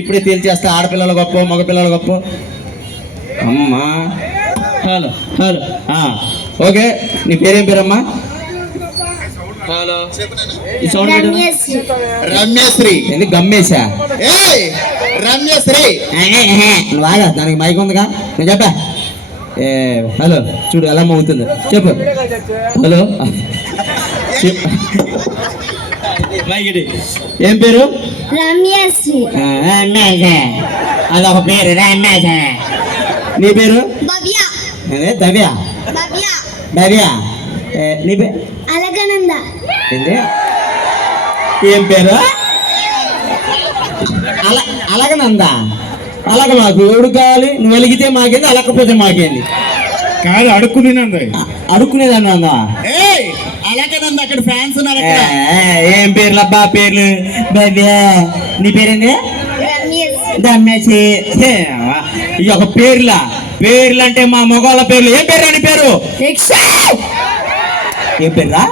ఇప్పుడే తేల్చేస్తా, ఆడపిల్లలు గొప్ప మగపిల్లలు గొప్ప. అమ్మా హలో హలో ఓకే. నీ పేరేం పేరమ్మా? హలో ఈ సౌండ్ రమ్యశ్రీ. ఎందుకు గమ్మేశా? రమ్యశ్రీ నువ్వు ఆగా, దానికి మైక్ ఉందిగా, నేను చెప్పా. హలో చూడు ఎలా అవుతుంది, చెప్పు. హలో ఏం పేరు? రమ్యశ్రీ. అదొక పేరు రమ్యశ్రీ. నీ పేరు? భవ్య. దవ్య. భవ్య. నీ పేరు? అలగనంద. ఏం పేరు? అలగనంద. అలాగ మాకు ఎవడు కావాలి? నువ్వు వెలిగితే మాకేంది, అలకపోతే మాకేంది? కాదు అడుక్కునేది. అడుక్కునేదాన్ని అందా? అలాగేనంది, అక్కడ ఫ్యాన్స్ ఉన్నారు. ఏం పేర్లు అబ్బా పేర్లు? నీ పేరేంది? రమేష్. ఈ ఒక పేర్లా? పేర్లు అంటే మా మగవాళ్ళ పేర్లు. ఏం పేరు అని పేరు? ఏం పేర్రా?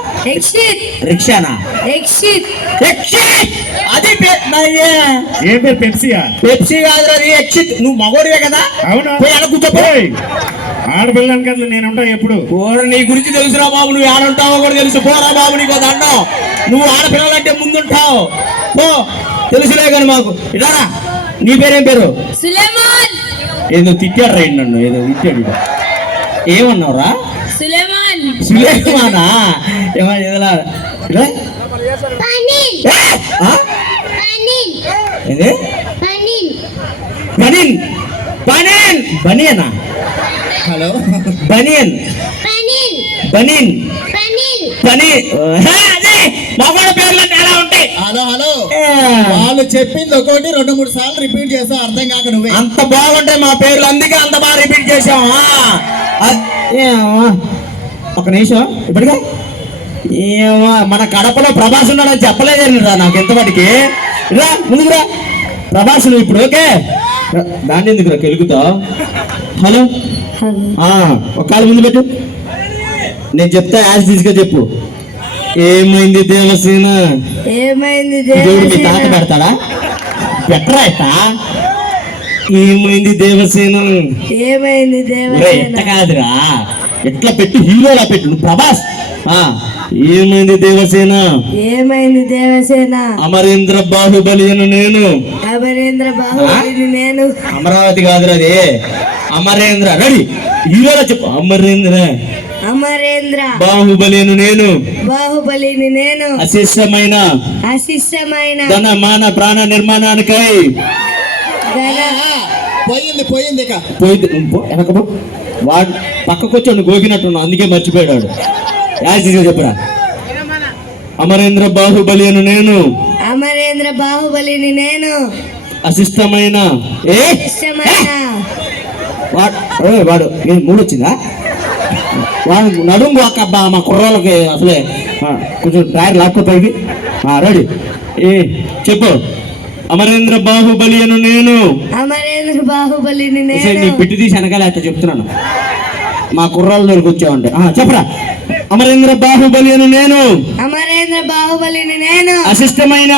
రిక్షానా? అది ఏం పేరు? పెప్సీయా? పెప్సీ కాదు అది ఎక్సిట్. నువ్వు మగోడివే కదా? అవునా? కూర్చోపోయి ఆడపిల్లని కదా నేను ఉంటా ఎప్పుడు. నీ గురించి తెలుసురా బాబు, నువ్వు ఆడుంటావో కూడా తెలుసు. పోరా బాబు, నీకు దండం. నువ్వు ఆడపిల్లలంటే ముందుంటావు, పో. తెలుసులే కానీ మాకు. ఇటారా. నీ పేరేం పేరు? సులేమాన్. ఏదో తిట్టాడు రైడ్ నన్ను, ఏదో తిట్టాడు. ఏమన్నావురా? సులేమాన్. సులేమానా? ఏమన్నా బనియనా? హలో బనియన్. బనీన్. మగవాళ్ళ పేర్లు చాలా ఉంటాయి. హలో వాళ్ళు చెప్పింది ఒకటి 2-3 సార్లు రిపీట్ చేసావు, అర్థం కాక నువ్వే. అంత బాగుంటాయి మా పేర్లు, అందుకే అంత బాగా రిపీట్ చేసాం. ఒక నిమిషం ఇప్పటికే. మన కడపలో ప్రభాస్ ఉన్నాడని చెప్పలేదండి రా నాకు ఎంతవాటికి. రా ముందుకురా ప్రభాస్ నువ్వు ఇప్పుడు. ఓకే దాన్ని ఎందుకురా కెలుగుతావు? హలో ఒక కాలు ముందు పెట్టు, నేను చెప్తా యాజ్ తీసుగా చెప్పు. ఏమైంది దేవసేన? ఏమైంది దేవుడు మీ తాత పెడతాడా? పెట్టరా ఎట్టా? ఏమైంది దేవసేన? ఏమైంది ఎట్ట కాదురా, ఎట్లా పెట్టు, హీరోలా పెట్టు. నువ్వు ప్రభాస్. ఏమైంది దేవసేన? ఏమైంది దేవసేన? అమరేంద్ర బాహుబలి అను నేను. అమరేంద్ర బాహుబలి నేను. అమరావతి కాదురా అది, అమరేంద్ర. రెడీ హీరోలా చెప్పు. అమరేంద్ర బాహుబలి అను నేను. బాహుబలిని నేను. అశిష్టమైన ధన మాన ప్రాణ నిర్మాణానికై. పోయింది పోయింది వెనకపో. వాడు పక్కకు వచ్చి గోకినట్టున్నావు, అందుకే మర్చిపోయాడు. యాజ్ చెప్పరా. అమరేంద్ర బాహుబలి అను నేను. అమరేంద్ర బాహుబలిని నేను. అశిష్టమైన వాడు మూడు వచ్చిందా? వాడు నడుము అబ్బా మా కుర్రాళ్ళకి అసలే. కొంచెం టైర్ లాక్కోపోయి. రెడీ చెప్పు. అమరేంద్ర బాహుబలి అను నేను. అమరేంద్ర బాహుబలిని నేను. నీ పిట్టి తీసి వెనకాల అయితే చెప్తున్నాను, మా కుర్రాళ్ళ దగ్గరకు వచ్చావంటే. చెప్పరా. అమరేంద్ర బాహుబలి అను నేను. అమరేంద్ర బాహుబలిని నేను. అశిష్టమైన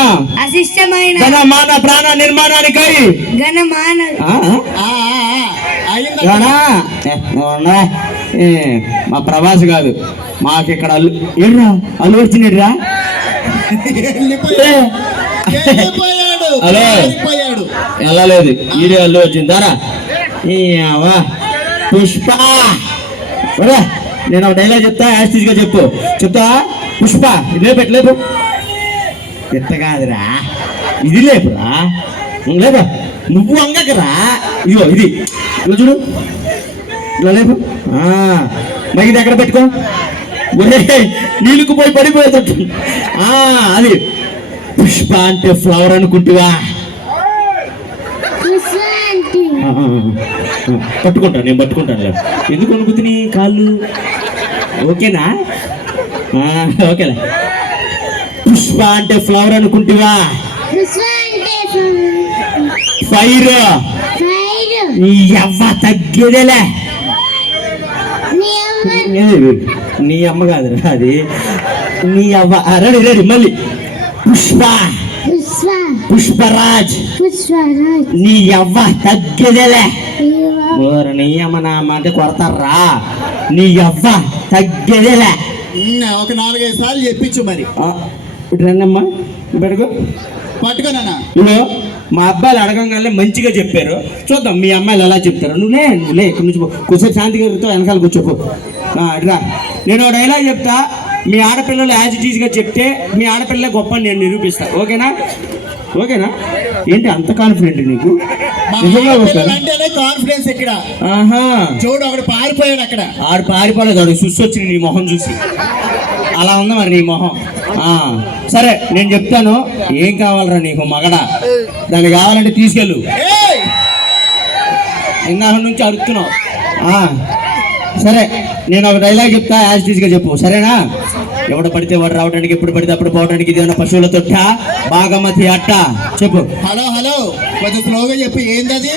ధన మాన ప్రాణ నిర్మాణానికై. మా ప్రభాస్ కాదు, మాకు ఇక్కడ అల్లు వచ్చినరా. హలో వెళ్ళలేదు, ఈడే అల్లు వచ్చింది. దారా పుష్ప. నేను ఒక డైలాగ్ చెప్తా, యాస్టీస్గా చెప్పు. చెప్తా. పుష్ప ఇది లేపు. ఎత్త కాదురా, ఇది లేపురా. లేపు నువ్వు అంగకరా. ఇదిగో ఇది చూడు, ఇలా లేపు. మగిది ఎక్కడ పెట్టుకో, నీళ్ళకు పోయి పడిపోయేటట్టు. అది పుష్ప అంటే ఫ్లవర్ అనుకుంటువా? పట్టుకుంటా, నేను పట్టుకుంటాను. ఎందుకు అనుకుతుంది కాళ్ళు? ఓకేనా? ఓకేలే. పుష్ప అంటే ఫ్లవర్ అనుకుంటువా? ఫైర్ ఎవ్వ తగ్గేదేలే. నీ అమ్మ కాదురా అది, నీ అవ్వ. రెడీ మళ్ళీ. పుష్ప పుష్పరాజ్ నీ అవ్వ తగ్గేదేలే ఓరి నీ అమ్మ నా అమ్మ అంటే కొడతారా నీ అవ్వ తగ్గేదేలే ఒక 4-5 సార్లు చెప్పించు మరి. ఇటు రండమ్మా బెడుగు పట్టుకోనా ఇదిగో మా అబ్బాయిలు అడగంగానే మంచిగా చెప్పారు చూద్దాం మీ అమ్మాయిలు ఎలా చెప్తారు నువ్వులే ఇక్కడి నుంచి కూర్చొని శాంతి గారితో వెనకాల కూర్చోపు అడిగా నేను ఒక డైలాగ్ చెప్తా మీ ఆడపిల్లలు యాజ్ ఇట్ ఈజ్గా చెప్తే మీ ఆడపిల్లలే గొప్ప అని నేను నిరూపిస్తా ఓకేనా ఓకేనా ఏంటి అంత కాన్ఫిడెంట్ నీకు నిజంగా వస్తాను అంటేనే కాన్ఫిడెన్స్ ఇక్కడ. ఆహా చూడు ఒకడు పారిపోయాడు అక్కడ. ఆడు పారిపోలేదు ఆడు చూసి వచ్చింది నీ మొహం చూసి అలా ఉంది మరి నీ మొహం సరే నేను చెప్తాను ఏం కావాలరా నీకు మగడ దాన్ని కావాలంటే తీసుకెళ్ళు ఏయ్! ఇందాక నుంచి అడుగుతున్నావు సరే నేను ఒక డైలాగ్ చెప్తా యాజ్ టీజ్గా చెప్పు సరేనా ఎవడు పడితే వాడు రావడానికి ఎప్పుడు పడితే అప్పుడు పోవడానికి ఇదేమన్నా పశువుల తొట్ట బాగమతి అట్ట చెప్పు హలో కొంచెం స్లోగా చెప్పు ఏందది.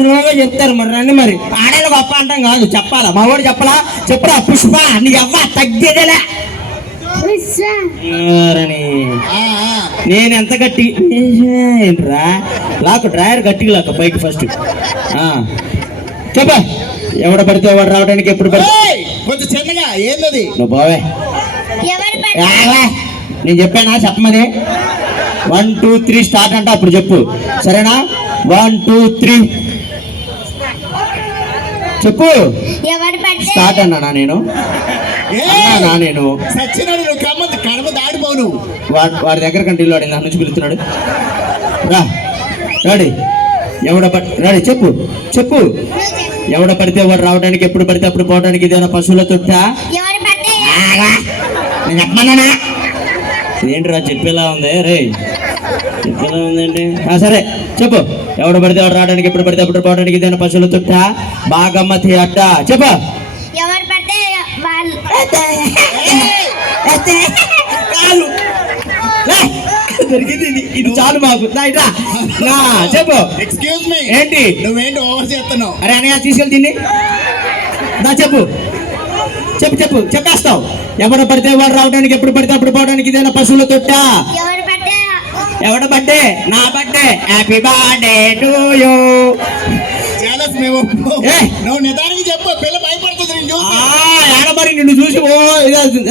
స్లోగా చెప్తారు మరి రండి మరి ఆడేళ్ళు గొప్ప అంటాం కాదు చెప్పాలా మా వాడు చెప్పలా చెప్పురా పుష్ప నీ అవ్వ తగ్గేదేలే నేను ఎంత గట్టి ఏంట్రా లాక్ డ్రైవర్ గట్టిగా లాక్క పైకి ఫస్ట్ చెప్ప ఎవడ పడితే వాడు రావడానికి ఎప్పుడు పడితే కొంచెం చిన్నగా ఏందది. నువ్వు పోవే నేను చెప్పానా చెప్పమని 1 2 3 స్టార్ట్ అంట అప్పుడు చెప్పు సరేనా 1 2 3 చెప్పు స్టార్ట్ అన్నానా నేను కడమ దాడిపోను వాడి దగ్గర కంటే వాడి నా నుంచి పిలుస్తున్నాడు రా రాడి రాడి చెప్పు చెప్పు ఎవడ పడితే వాడు రావడానికి ఎప్పుడు పడితే అప్పుడు పోవడానికి ఇదేనా పశువుల తొట్ట నేను చెప్పమన్నానా ఏంటి చెప్పేలా ఉంది రే చెప్పేలా ఉందండి సరే చెప్పు ఎవడు పడితే వాడు రావడానికి ఎప్పుడు పడితే అప్పుడు పోవడానికి ఇదేనా పశువుల తొట్ట బాగమ్మతి అట్ట చెప్పు దొరికింది ఇది చాలు మాకు చెప్పు ఎక్స్క్యూజ్ మీ ఏంటి నువ్వేంటి ఓవర్ చేస్తున్నావు. అరే అనగా తీసుకెళ్ళి తిండి చెప్పు చెప్పు చెప్పు చెప్పేస్తావు ఎవడ పడితే వాడు రావడానికి ఎప్పుడు పడితే అప్పుడు పోవడానికి ఇదేనా పశువుల తొట్ట ఎవడ బర్త్డే నా birthday happy birthday to you నువ్వు నిదానికి చెప్పు పిల్ల భయపడుతుంది మరి నిన్ను చూసి ఓ ఇది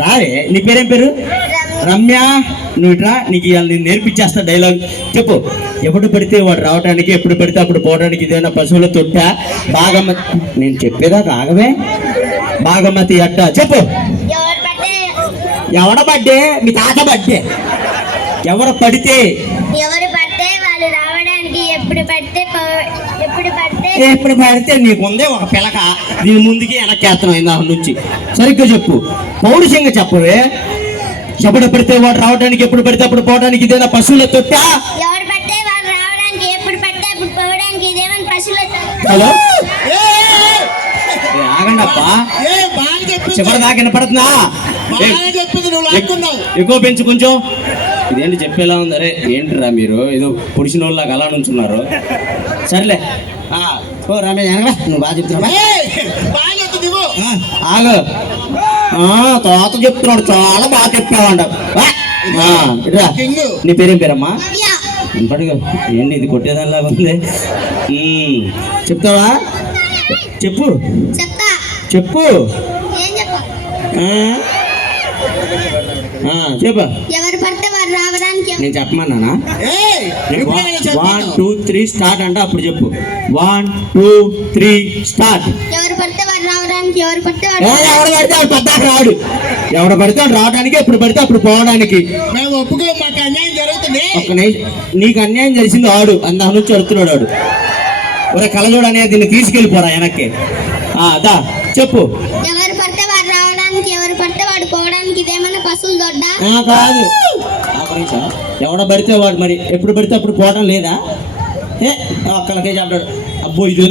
రారే నీ పేరేం పేరు రమ్య నువ్వు ఇట్రా నీకు ఇవాళ నేను నేర్పించేస్తా డైలాగ్ చెప్పు ఎప్పుడు పడితే వాడు రావడానికి ఎప్పుడు పడితే అప్పుడు పోవడానికి ఇదేనా పశువుల తొట్ట బాగమతి నేను చెప్పేదాకా ఆగవే బాగమతి అట్ట చెప్పు ఎవడ బర్త్డే మీ తాత బర్త్డే ఎవరు పడితే వాళ్ళు రావడానికి ఎప్పుడు పడితే నీకుందే ఒక పిలక దీని ముందుకి వెనక్కేస్తున్నావు ఇందాక నుంచి సరిగ్గా చెప్పు పౌరుషంగా చెప్పవే ఎవడు పడితే వాడు రావడానికి ఎప్పుడు పడితే అప్పుడు పోవడానికి ఇదేనా పశువుల తొట్ట హలో ఆగండి అప్పా చివరి దాకా వినపడుతుందా ఎక్కువ పెంచు కొంచెం ఇదేంటి చెప్పేలా ఉంది అరే ఏంటిరా మీరు ఏదో పుడిచిన వాళ్ళకి అలా నుంచున్నారు సర్లే ఓ రమేష్ అనగా నువ్వు బాగా చెప్తున్నావు ఆగు తోత చెప్తున్నాడు చాలా బాగా చెప్పావంట నీ పేరేం పేరమ్మా పడుగా ఏంటి ఇది కొట్టేదానిలాగా ఉంది చెప్తావా చెప్పు చెప్పు చెప్పు నేను చెప్పమన్నానా 1 2 3 స్టార్ట్ అంటే అప్పుడు చెప్పు 1 2 3 స్టార్ట్ ఎవడు పడితే వాడు పద్దాక రాడు ఎవడు పడితే వాడు రావడానికి ఎప్పుడు పడితే అప్పుడు పోవడానికి నీకు అన్యాయం జరిగింది ఆడు అందా నుంచి అడుగుతున్నాడు వాడు ఒరే కలజోడు అనేది దీన్ని తీసుకెళ్ళిపోరా వెనక్కి దా చెప్పు కాదు ఎవడ పడితే వాడు మరి ఎప్పుడు పడితే అప్పుడు పోవడం లేదా ఒక్కలకే చెప్తాడు అబ్బో ఇది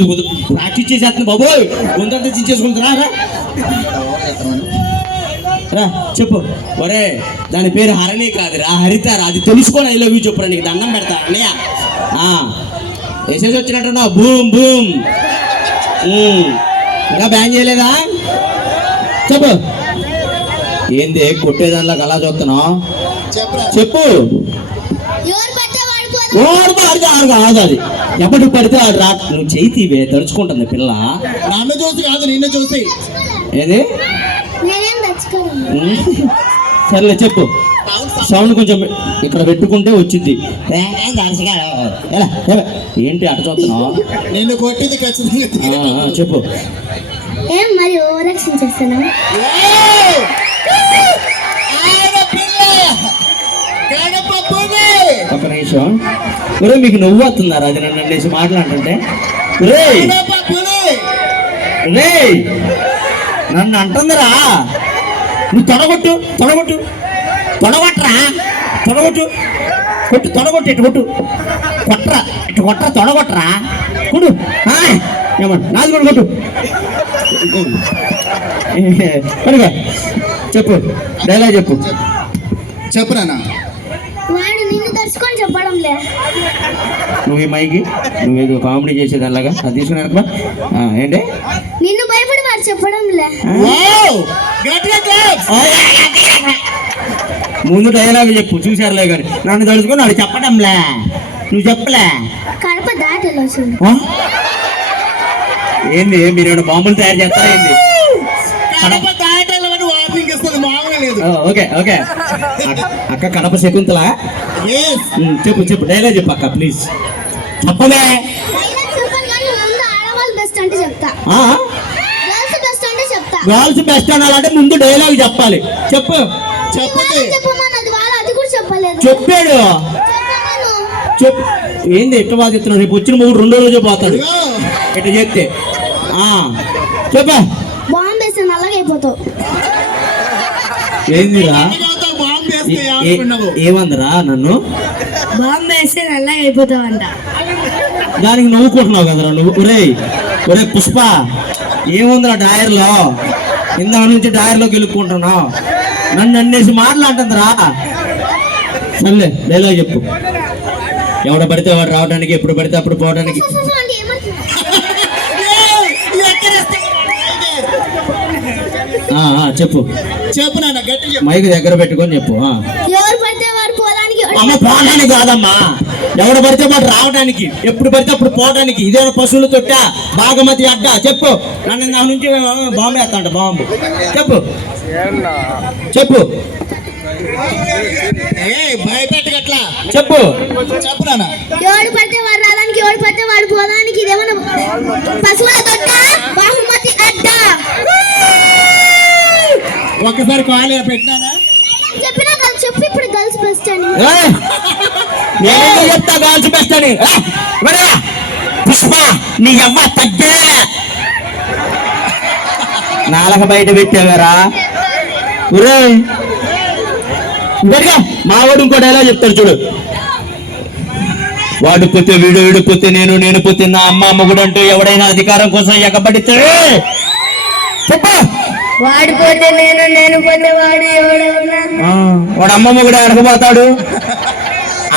ప్రాక్టీస్ చేసేస్తుంది బాబోయ్ కొంతంతా చించేసుకుంటున్నా రా చెప్పు ఒరే దాని పేరు హరణి కాదురా హరితారా అది తెలుసుకొని ఐ లవ్ యూ చెప్పురా నీకు దండం పెడతా అన్నయ్య వేసేసి వచ్చినట్టున్నావు బూమ్ బూమ్ ఇంకా బ్యాన్ చేయలేదా చెప్పు ఏంది కొట్టేదానిలాగా అలా చూస్తున్నావు చెప్పు ఎవరు పడితే వాడు పోదాం. ఓడితే ఆడదు అది ఎప్పటికి పడితే ఆడు రా. నువ్వు చేయి తీవే తడుచుకుంటుంది పిల్ల. నన్ను చూసి కాదు నిన్ను చూసి. ఏది నేనేం తెచ్చుకోను. సర్లే చెప్పు. సౌండ్ కొంచెం ఇక్కడ పెట్టుకుంటే వచ్చింది. ఏంటి అట చూస్తున్నావు? నిన్ను కొట్టింది ఖచ్చితంగా. చెప్పు. ఏం మరి ఓవరాక్షన్ చేస్తాను. ఏయ్! ఆడపిల్ల! గడప పులి! ఒక నిమిషం. ఒరే మీకు నవ్వు వస్తుందారా అది నన్ను అనేసి మాట్లాడుతుంటే? రే గడప పులి! రే నన్ను అంటుందిరా. నువ్వు తొడగొట్టు తొడగొట్టు తొడగొట్టరా తొడగొట్టు కొట్టు తొడగొట్టు ఇటు కొట్టు కొట్టరా ఇటు కొట్టరా తొడగొట్టరా కొట్టు. ఏమన్నా నాది కూడా కొట్టు. కనుక చెప్పు డైలాగ్ చెప్పు. చెప్పు నాన్న. వాడు నిన్ను తడుచుకొని చెప్పడంలే. నువ్వు ఈ మైకి నువ్వేదో కామెడీ చేసేది అలాగా అది తీసుకుని వెనక ఏంటి నిన్ను భయపడి వాడు చెప్పడంలే. వావ్! గట్టిగా క్లాప్స్! ముందు డైలాగ్ చెప్పు చూసారులే కానీ నన్ను తడుచుకొని వాడు చెప్పడంలే. నువ్వు చెప్పలే. కడప దాటలు వస్తుంది. ఏంది మీరు బాంబులు తయారు చేస్తారా ఏంది? కడప దాటాలని వార్నింగ్ ఇస్తుంది, మామూలు లేదు. ఓకే ఓకే అక్క కడప శకుంతల. Yes. చెప్పు చెప్పు డైలాగ్ చెప్పు అక్క ప్లీజ్ చెప్పలే. డైలాగ్ చెప్పను కానీ ముందు ఆడవాళ్ళు బెస్ట్ అంటే చెప్తా. గర్ల్స్ బెస్ట్ అంటే చెప్తా. గర్ల్స్ బెస్ట్ అనాలంటే ముందు డైలాగ్ చెప్పాలి. చెప్పు. చెప్పండి. చెప్పమన్నది వాళ్ళు అది కూడా చెప్పలేదు. చెప్పాడు. చెప్పమను. చెప్పు. ఏంది ఎట్లా బాధిస్తున్నాడు? రేపు వచ్చిన మూడు రెండో రోజే పోతాడు ఇదిగో. ఎట్లా చెప్తే. చెప్పా. బాంబు వేస్తే నల్లగా అయిపోతావు. ఏందిరా ఎన్నికవుతావు బాంబు వేస్తే ఏమనుకున్నావు? ఏమందరా నన్ను? బాంబు వేస్తే నల్లగా అయిపోతావు అంట. దానికి నవ్వుకుంటున్నావు కదరా నువ్వు. ఒరే పుష్ప ఏముందిరా డాయర్లో? ఇందా నుంచి డాయర్లో గెలుక్కుంటున్నావు. నన్ను అన్నేసి మాట్లాడుతుందిరా. సర్లే డైలాగ్ చెప్పు. ఎవడ పడితే వాడు రావడానికి ఎప్పుడు పడితే అప్పుడు పోవడానికి. అంటే ఏమంటున్నా? ఏయ్! ఎక్కడేస్తే? చెప్పు. చెప్పు నాన్న గట్టి చెప్పు. మైక్ దగ్గర పెట్టుకొని చెప్పు. ఎవరు పడితే వాడు పోదానికి అమ్మ పోవడానికి కాదమ్మా, ఎవడు పడితే వాడు రావడానికి ఎప్పుడు పడితే అప్పుడు పోవడానికి. ఇదే పశువులు తొట్టా బాగమతి అడ్డా. చెప్పు. నన్ను నా నుంచి బాంబు వేస్తాంట బాంబు. చెప్పు చెప్పు ఏయ్ భయపెట్టగట్లా. చెప్పు. చెప్పు నాన్న. ఎవడు పడితే వాడు రావడానికి ఎవడు పడితే వాడు పోదానికి ఇదేమన్నా పశువుల తొట్ట బాహుమతి అడ్డా. ఒక్కసారి కాల్ పెట్టినానా? చెప్పినా గర్ల్స్ చెప్పు ఇప్పుడు గర్ల్స్ బెస్ట్ అని. నేను చెప్తా గాల్చి బెస్ట్ అని. పుష్ప నీ అవ్వ తగ్గే నాలుక బయట పెట్టావారా? మా వాడు ఇంకో డైలాగ్ చెప్తాడు చూడు. వాడు పోతే వీడు, వీడు పోతే నేను, నేను పోతే నా అమ్మ మొగుడు అంటూ ఎవడైనా అధికారం కోసం ఎగబడితే చెప్ప. వాడిపోతే నేను, నేను పోతే వాడు, ఎవడన్నా వాడు అమ్మ మొగుడు ఎడకపోతాడు.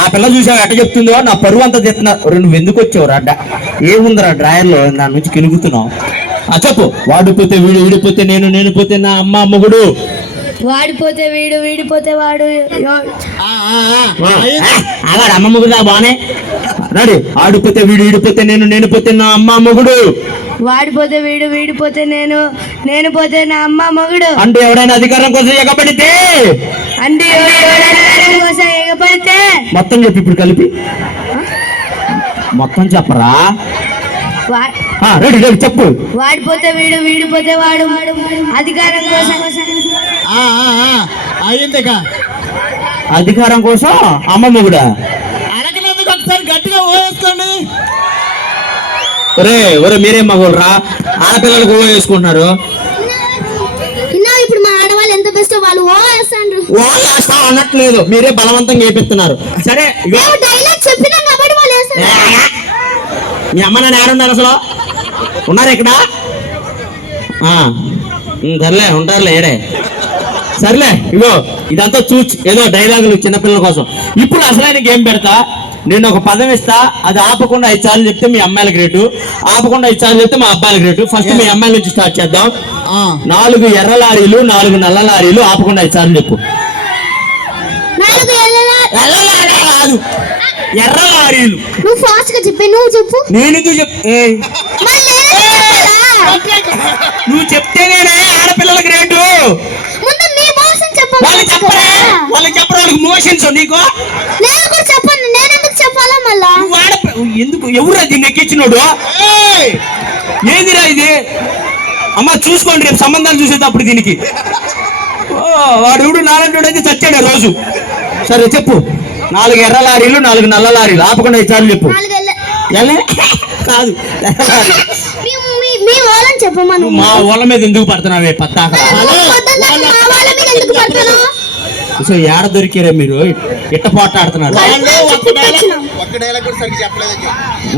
ఆ పిల్ల చూసావు ఎట్ట చెప్తుందో, నా పరువు అంతా చెప్తున్నారు. నువ్వు ఎందుకు వచ్చావు అడ్డ? ఏముందిరా డ్రాయర్లో దాని నుంచి కిలుగుతున్నావు? చెప్పు. వాడిపోతే వీడు, వీడిపోతే నేను, నేను పోతే నా అమ్మ మొగుడు. వాడిపోతే వీడు, వీడిపోతే వాడు, వాడు అమ్మ మొగుడు బానే రాడు. ఆడిపోతే వీడు, వీడిపోతే నేను, నేను పోతే నా అమ్మ మొగుడు. వాడిపోతే వీడు, వీడిపోతే నేను, నేను పోతే నా అమ్మ మొగుడు. అంటే ఎవడైనా అధికారం కోసం ఎగబడితే అంటే ఎవడైనా కోసం ఎగపడితే మొత్తం చెప్పి ఇప్పుడు కలిపి మొత్తం చెప్పరా? రెడీ రెడీ చెప్పు. వాడిపోతే వీడు, వీడిపోతే వాడు, అధికారం కోసం అయ్యిందిగా. అధికారం కోసం అమ్మ మొగుడా? అడగనందుకు ఒకసారి గట్టిగా ఓవేసుకోండి. ఒరే మీరేం మగోళ్ళరా? ఆడపిల్లలకు ఓ వేసుకుంటున్నారు. ఇప్పుడు మా ఆడవాళ్ళు ఎంత బెస్ట్ వాళ్ళు ఓ వేస్తాండ్రు. ఓ వేస్తా అనట్లేదు, మీరే బలవంతంగా వేపిస్తున్నారు. సరే డైలాగ్ చెప్పినా కాబట్టి వాళ్ళు వేస్తారు. మీ అమ్మ నాన్న ఏడున్నారు అసలు? ఉన్నారు ఇక్కడ? సర్లే ఉంటారులే ఏడే. సర్లే ఇగో ఇదంతా చూచి ఏదో డైలాగులు చిన్నపిల్లల కోసం. ఇప్పుడు అసలైన గేమ్ పెడతా. నేను ఒక పదం ఇస్తా, అది ఆపకుండా 5 సార్లు చెప్తే మీ అమ్మాయిల గ్రేటు, ఆపకుండా 5 సార్లు చెప్తే మా అబ్బాయిల గ్రేటు. ఫస్ట్ మీ అమ్మాయిల నుంచి స్టార్ట్ చేద్దాం. 4 ఎర్ర లారీలు, 4 నల్ల లారీలు, ఆపకుండా 5 సార్లు చెప్పు. 4 ఎర్ర లారీలు, కాదు, ఎర్ర లారీలు. నువ్వు ఫాస్ట్ గా చెప్పే, నువ్వు చెప్పు. నేను ఎందుకు ఏయ్, మళ్ళీ నేనే చెప్పాలా? నువ్వు చెప్తేనే ఆడపిల్లలకి రేటు. ముందు నీ మోషన్ వాళ్ళు చెప్పరా, చెప్పాలి. వాళ్ళకి చెప్పరా, వాళ్ళకి మోషన్స్ నీకు. నేను కూడా చెప్పను, నేను ఎందుకు చెప్పాలా మళ్ళా? నువ్వు ఎందుకు, ఎవరు అది నెక్కించినోడు? ఏయ్! ఏందిరా ఇది? అమ్మ చూసుకోండి, రేపు సంబంధాలు చూసేటప్పుడు దీనికి. వాడు ఎవడు నాలంటోడు అయితే చచ్చాడు రోజు. సరే చెప్పు, 4 ఎర్ర లారీలు 4 నల్ల లారీలు, ఆపకుండా ఇచ్చారు చెప్పు. ఎలా? కాదు, ఎర్ర లారీ. మీ వాళ్ళని చెప్పమ్మా. నువ్వు మా వాళ్ళ మీద ఎందుకు పడుతున్నావే పత్తాక? మా వాళ్ళ మీద ఎందుకు పడతాను? సో ఏడ దొరికారే మీరు, ఇట్ట పోట్లాడుతున్నారు. వాళ్ళు ఒక్క డైలాగ్ కూడా సరిగ్గా చెప్పలేదు.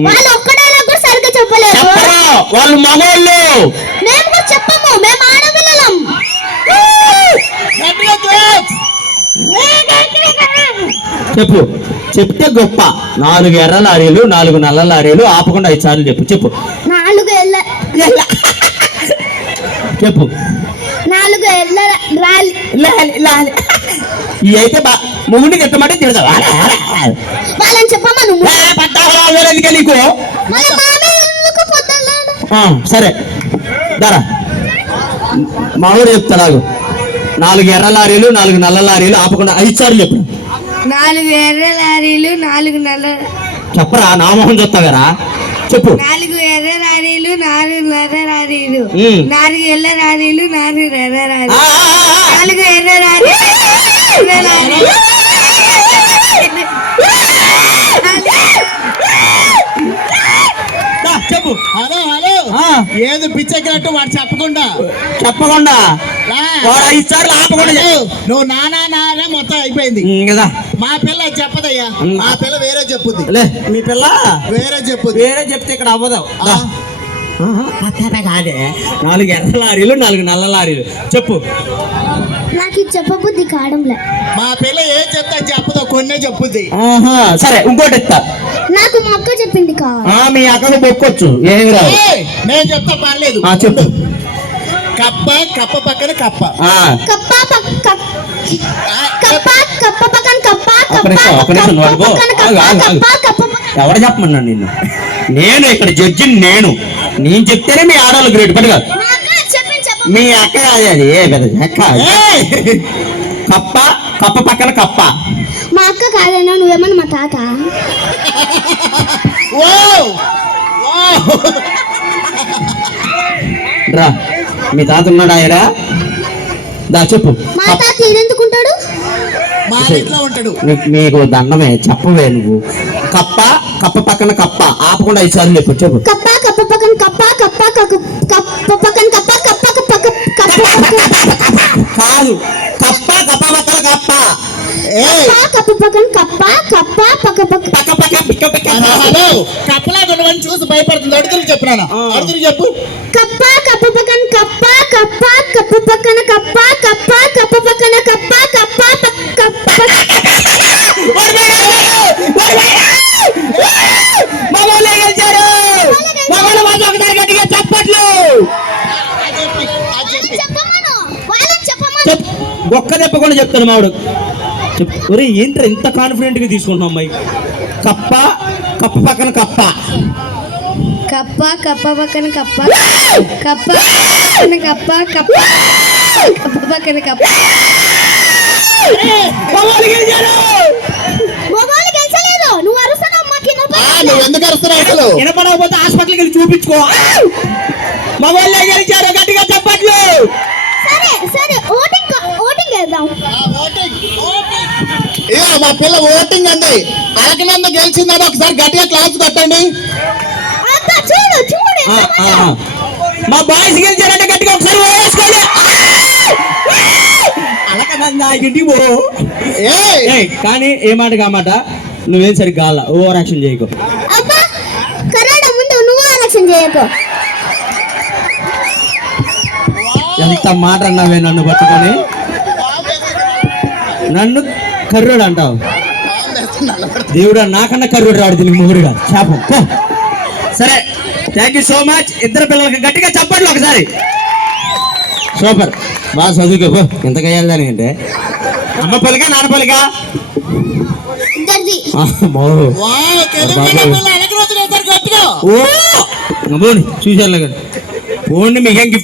వాళ్ళు ఒక్క డైలాగ్ కూడా సరిగ్గా చెప్పలేదు. చెప్పరా, వాళ్ళు మగవాళ్ళు. మేము కూడా చెప్పము, మేము ఆడపిల్లలం. చెప్పు, చెప్తే గొప్ప. 4 ఎర్ర లారీలు 4 నల్ల లారీలు, ఆపకుండా 5 సార్లు చెప్పు. చెప్పు 4 ఎల్ల చెప్పు. 4 ఎల్ల రాలి. ఇవి అయితే ముగ్గుని తిట్టమంటే తిడతావు. వాళ్ళని చెప్పమ్మా నువ్వు. ఎందుకే నీకు? మళ్ళీ మా మీద ఎందుకు పొద్దున్నాడు? సరే దారా, మా ఊరు చెప్తాడు. 4 ఎర్ర లారీలు 4 నల్ల లారీలు, ఆపకుండా 5 సార్లు చెప్పు. 4 ఎర్ర లారీలు 4 నల్ల. చెప్పరా, నా మొహం చూస్తావేరా, చెప్పు. 4 ఎర్ర లారీలు 4 నల్ల లారీలు, ఉమ్. 4 ఎల్ల లారీలు 4 ఎర్ర ఆ, లారీలు, ఆ, ఆ, ఆ. 4 ఎర్ర లారీలు. దా, చెప్పు. హలో ఆ. ఏది పిచ్చెక్కినట్టు వాడు చెప్పకుండా చెప్పకుండా రా. వాడు 5 సార్లు ఆపకుండా చెప్పు. నువ్వు నానా మొత్తం అయిపోయింది. కదా మా పిల్ల చెప్పదయ్యా, మా పిల్ల వేరే చెప్పుద్ది. లే, మీ పిల్ల వేరే చెప్పుద్ది. వేరే చెప్తే ఇక్కడ అవ్వదు. ఆ. కాదే, 4 ఎర్ర లారీలు 4 నల్ల లారీలు, చెప్పు. నాకు ఇది చెప్పబుద్ధి కావడంలే. మా పిల్ల ఏం చెప్తా చెప్పదో, కొన్నే చెప్పుద్ది. సరే ఇంకోటి ఇస్తా. నాకు మా అక్క చెప్పింది కావాలి. మీ అక్కకు మొక్కొచ్చు, ఏమి రాదు. ఏయ్, నేను చెప్తా పర్లేదు. చెప్పు. కప్ప కప్ప పక్కన కప్ప. కప్ప కప్ప కప్ప పక్కన కప్ప ఒక్క నిమిషం, ఒక్క నిమిషం, నువ్వు అడుగు. కప్ప. ఎవరు చెప్పమన్నా నిన్ను? నేను ఇక్కడ జడ్జిని, నేను చెప్తేనే మీ ఆడవాళ్ళు గ్రేట్. పట్టుగా మా అక్క చెప్పింది చెప్ప. మీ అక్క కాదు అది, ఏ పెద్ద అక్క. ఏయ్! కప్ప పక్కన కప్ప. మా అక్క కాదన్నా, నువ్వేమన్నా మా తాత. వావ్! వావ్! రా, మీ తాత ఉన్నాడా? ఆయరా దా, చెప్పు. మా తాత ఈడెందుకుంటాడు? మా ఇంట్లో ఉంటాడు. మీకు దండమే, చెప్పవే నువ్వు. కప్ప పక్కన కప్ప, ఆపకుండా 5 సార్లు చెప్పు. చెప్పు. కప్ప పక్కన కప్ప కప్ప పక్కన కప్ప కాదు, కప్ప పక్కన కప్ప. ఏయ్! కప్ప పక్కన కప్ప పక్క. హలో, కప్పలా కొనవని చూసి భయపడుతుంది. అడుగులు చెప్పినా, అడుగులు చెప్పు. కప్ప పక్కన కప్ప పక్కన కప్ప పక్కన కప్ప. చప్పట్లు. ఒక్క చెప్పకుండా చెప్తాను మావాడు. ఒరే ఏంట్రా ఇంత కాన్ఫిడెంట్ గా తీసుకుంటున్నాం అమ్మాయి? కప్ప పక్కన కప్ప. కప్ప పక్కన కప్ప పక్కన కప్ప. మొగాలు గెలిచలేదు, నువ్వు అరుస్తున్నావు. నువ్వు ఎందుకు అరుస్తున్నావు అసలు? వినపడకపోతే హాస్పిటల్కి వెళ్ళి చూపించుకో. మగవాళ్ళే గెలిచారు, గట్టిగా చెప్పట్లు. సరే ఓటింగ్ వేద్దాం. ఇగో మా పిల్ల ఓటింగ్ అండి. అరకనంద గెలిచిందని ఒకసారి గట్టిగా క్లాస్ కట్టండి. అబ్బా, చూడు మా బాయ్స్ గెలిచారంటే గట్టిగా ఒకసారి వేసుకోండి. అలకనంద ఇంటికి పో. ఏయ్! కానీ ఏ మాట కామాట, నువ్వేం సరిగ్గా కావాలా, ఓవర్ యాక్షన్ చేయకు. అబ్బా, కరాడ ముందు నువ్వు ఆలక్ష్యం చేయకు. ఎంత మాట అన్నావే నన్ను పట్టుకొని. నన్ను కర్రోడు అంటావు. దేవుడా, నాకన్నా కర్రోడు రాడు దీనికి మొగుడుగా. శాపం. సరే, థ్యాంక్ యూ సో మచ్. ఇద్దరు పిల్లలకి గట్టిగా చెప్పండి ఒకసారి. సూపర్, బాగా చదువుకో. ఎంత కయ్యాలి దానికంటే అమ్మ పలిక నాన్న పలిక ఇద్దరిది. వావ్, తెలుగు మీడియం పిల్ల వెనక్కి వదిలేశారు గట్టిగా. ఓ చూసాను పోండి మీకేం గిఫ్ట్